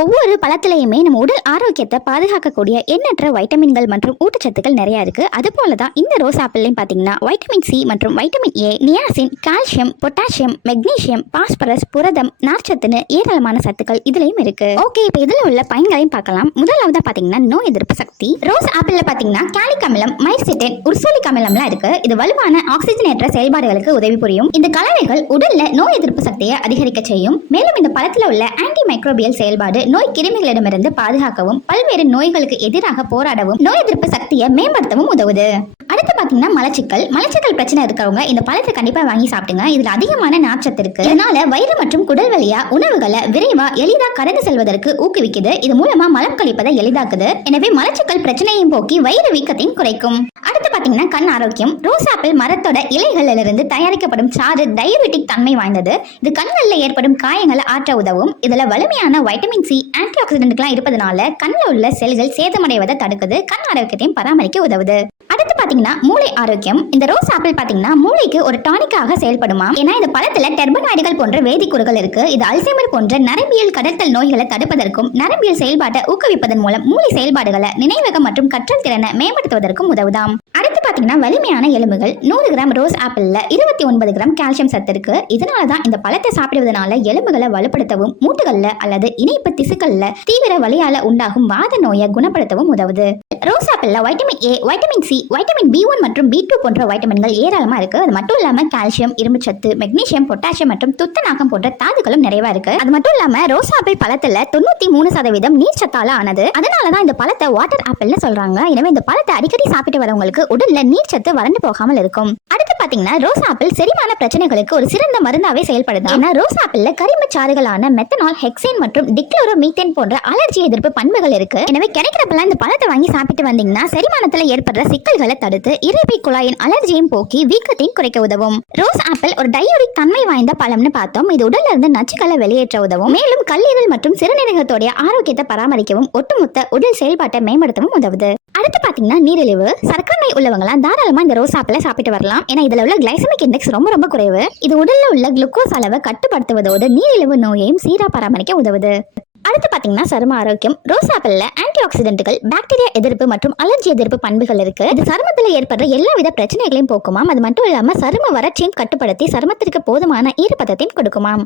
ஒவ்வொரு பழத்திலையுமே நம்ம உடல் ஆரோக்கியத்தை பாதுகாக்கக்கூடிய எண்ணற்ற வைட்டமின்கள் மற்றும் ஊட்டச்சத்துக்கள் நிறைய இருக்கு. அது போல தான் இந்த ரோஸ் ஆப்பிள்லையும் பார்த்தீங்கன்னா வைட்டமின் சி மற்றும் vitamin A, niacin, calcium, potassium, magnesium, phosphorus, புரதம், நார்ச்சத்துன்னு ஏராளமான சத்துக்கள் இதுலயும் இருக்கு. ஓகே, இப்போ இதுல உள்ள பயன்களையும் பார்க்கலாம். முதலாவதா பார்த்தீங்கன்னா நோய் எதிர்ப்பு சக்தி. ரோஸ் ஆப்பிள்ல பார்த்தீங்கன்னா கேலிக் அமிலம், மைசிட்டின், உர்சோலிக் அமிலம்லாம் இருக்கு. இது வலுவான ஆக்சிஜனேற்ற செயல்பாடுகளுக்கு உதவி புரியும். இந்த கலவைகள் உடல்ல நோய் எதிர்ப்பு சக்தியை அதிகரிக்க செய்யும். மேலும் இந்த பழத்துல உள்ள ஆன்டி மைக்ரோபியல் செயல்பாடு நோய் கிருமிகளிடமிருந்து பாதுகாக்கவும், பல்வேறு நோய்களுக்கு எதிராக போராடவும், நோய் எதிர்ப்பு சக்தியை மேம்படுத்தவும் உதவுது. அடுத்து பாத்தீங்கன்னா மலச்சிக்கல் பிரச்சனை இருக்கிறவங்க இந்த பழத்தை கண்டிப்பா வாங்கி சாப்பிடுங்க. இதுல அதிகமான நார்ச்சத்து இருக்கு. இதனால வயிறு மற்றும் குடல் வழியா உணவுகளை விரைவா எளிதா கடந்து செல்வதற்கு ஊக்குவிக்குது. இது மூலமா மலம் கழிப்பதை எளிதாக்குது. எனவே மலச்சிக்கல் பிரச்சனையும் போக்கி வயிறு வீக்கத்தையும் குறைக்கும். அடுத்து பாத்தீங்கன்னா கண் ஆரோக்கியம். ரோஸ் ஆப்பிள் மரத்தோட இலைகளிலிருந்து தயாரிக்கப்படும் சாறு டயபெட்டிக் தன்மை வாய்ந்தது. இது கண்களில் ஏற்படும் காயங்களை ஆற்ற உதவும். இதுல வலிமையான வைட்டமின் சி, ஆன்டி ஆக்சிடென்ட்லாம் இருப்பதனால கண்ணில் உள்ள செல்கள் சேதமடைவதை தடுக்குது. கண் ஆரோக்கியத்தையும் பராமரிக்க உதவுது. அடுத்து பாத்தீங்கன்னா மூளை ஆரோக்கியம். இந்த ரோஸ் ஆப்பிள் பாத்தீங்கன்னா மூளைக்கு ஒரு டானிக்காக செயல்படுமா. ஏன்னா இந்த பழத்துல டெர்பனாய்டுகள் போன்ற வேதிக்கூறுகள் இருக்கு. இது அல்சைமர் போன்ற நரம்பியல் கடத்தல் நோய்களை தடுப்பதற்கும், நரம்பியல் செயல்பாட்டை ஊக்குவிப்பதன் மூலம் மூளை செயல்பாடுகளை, நினைவகம் மற்றும் கற்றல் திறனை மேம்படுத்துவதற்கும் உதவுதாம். அடுத்து பாத்தீங்கன்னா வலிமையான எலும்புகள். 100 கிராம் ரோஸ் ஆப்பிள்ல 29 கிராம் கால்சியம் சத்து இருக்கு. இதனாலதான் இந்த பழத்தை சாப்பிடுவதனால எலும்புகளை வலுப்படுத்தவும், மூட்டுகள்ல அல்லது இணைப்பு திசுக்கள்ல தீவிர வலியால உண்டாகும் வாத நோயை குணப்படுத்தவும் உதவுது. ரோஸ் ஆப்பிள்ல vitamin A, vitamin C, vitamin B1 மற்றும் B2 போன்ற வைட்டமின்கள் ஏராளமா இருக்கு. அது மட்டும் இல்லாம கால்சியம், இரும்புச்சத்து, மெக்னீசியம், பொட்டாசியம் மற்றும் துத்தநாகம் போன்ற தாதுக்களும் நிறைவா இருக்கு. அது மட்டும் இல்லாம ரோஸ் ஆப்பிள் பழத்துல 93% நீர் சத்தால ஆனது. அதனாலதான் இந்த பழத்தை வாட்டர் ஆப்பிள்னு சொல்றாங்க. எனவே இந்த பழத்தை அடிக்கடி சாப்பிட்டு வரவங்களுக்கு உடல்ல நீர் சத்து வறண்டு போகாமல் இருக்கும். அடுத்து பாத்தீங்கன்னா ரோஸ் ஆப்பிள் செரிமான பிரச்சனைகளுக்கு ஒரு சிறந்த மருந்தாவே செயல்படுது. ஏன்னா ரோஸ் ஆப்பிள்ல கரிமச்சாறுகளான மெத்தனால், ஹெக்சேன் மற்றும் டிக்ளோரோமீத்தேன் போன்ற அலர்ஜி எதிர்ப்பு பண்புகள் இருக்கு. எனவே கிடைக்கிறப்பெல்லாம் இந்த பழத்தை வாங்கி சாப்பிட்டு வந்தீங்கன்னா செரிமானத்துல ஏற்படுற சிக்கல்களை தடுத்து இறைப்பை குழாயின் அலர்ஜியும் போக்கி வீக்கத்தையும் குறைக்க உதவும். ரோஸ் ஆப்பிள் ஒரு டயோரிக் தன்மை வாய்ந்த பழம்னு பார்த்தோம். இது உடல்ல இருந்து நச்சுக்களை வெளியேற்ற உதவும். மேலும் கல்லீரல் மற்றும் சிறுநீரகத்தோடைய ஆரோக்கியத்தை பராமரிக்கவும், ஒட்டுமொத்த உடல் செயல்பாட்டை மேம்படுத்தவும் உதவுது. அடுத்து பாத்தீங்கன்னா நீரிழிவு, சர்க்கரை உள்ளவங்களா தாராளமா இந்த ரோஸ் ஆப்பிளை சாப்பிட்டு வரலாம். ஏன்னா இதுல உள்ள கிளைசமிக் இண்டெக்ஸ் ரொம்ப குறைவு. இது உடல்ல உள்ள குளுக்கோஸ் அளவை கட்டுப்படுத்துவதோடு நீரிழிவு நோயையும் சீரா பராமரிக்க உதவுது. அடுத்து பாத்தீங்கன்னா சரும ஆரோக்கியம். ரோஸ் ஆப்பிள்ல ஆன்டி ஆக்சிடென்ட்கள், பாக்டீரியா எதிர்ப்பு மற்றும் அலர்ஜி எதிர்ப்பு பண்புகள் இருக்கு. இது சருமத்துல ஏற்படுற எல்லா வித பிரச்சனைகளையும் போக்குமாம். அது மட்டும் இல்லாம சரும வறட்சியும் கட்டுப்படுத்தி சருமத்திற்கு போதுமான ஈரப்பதத்தையும் கொடுக்குமாம்.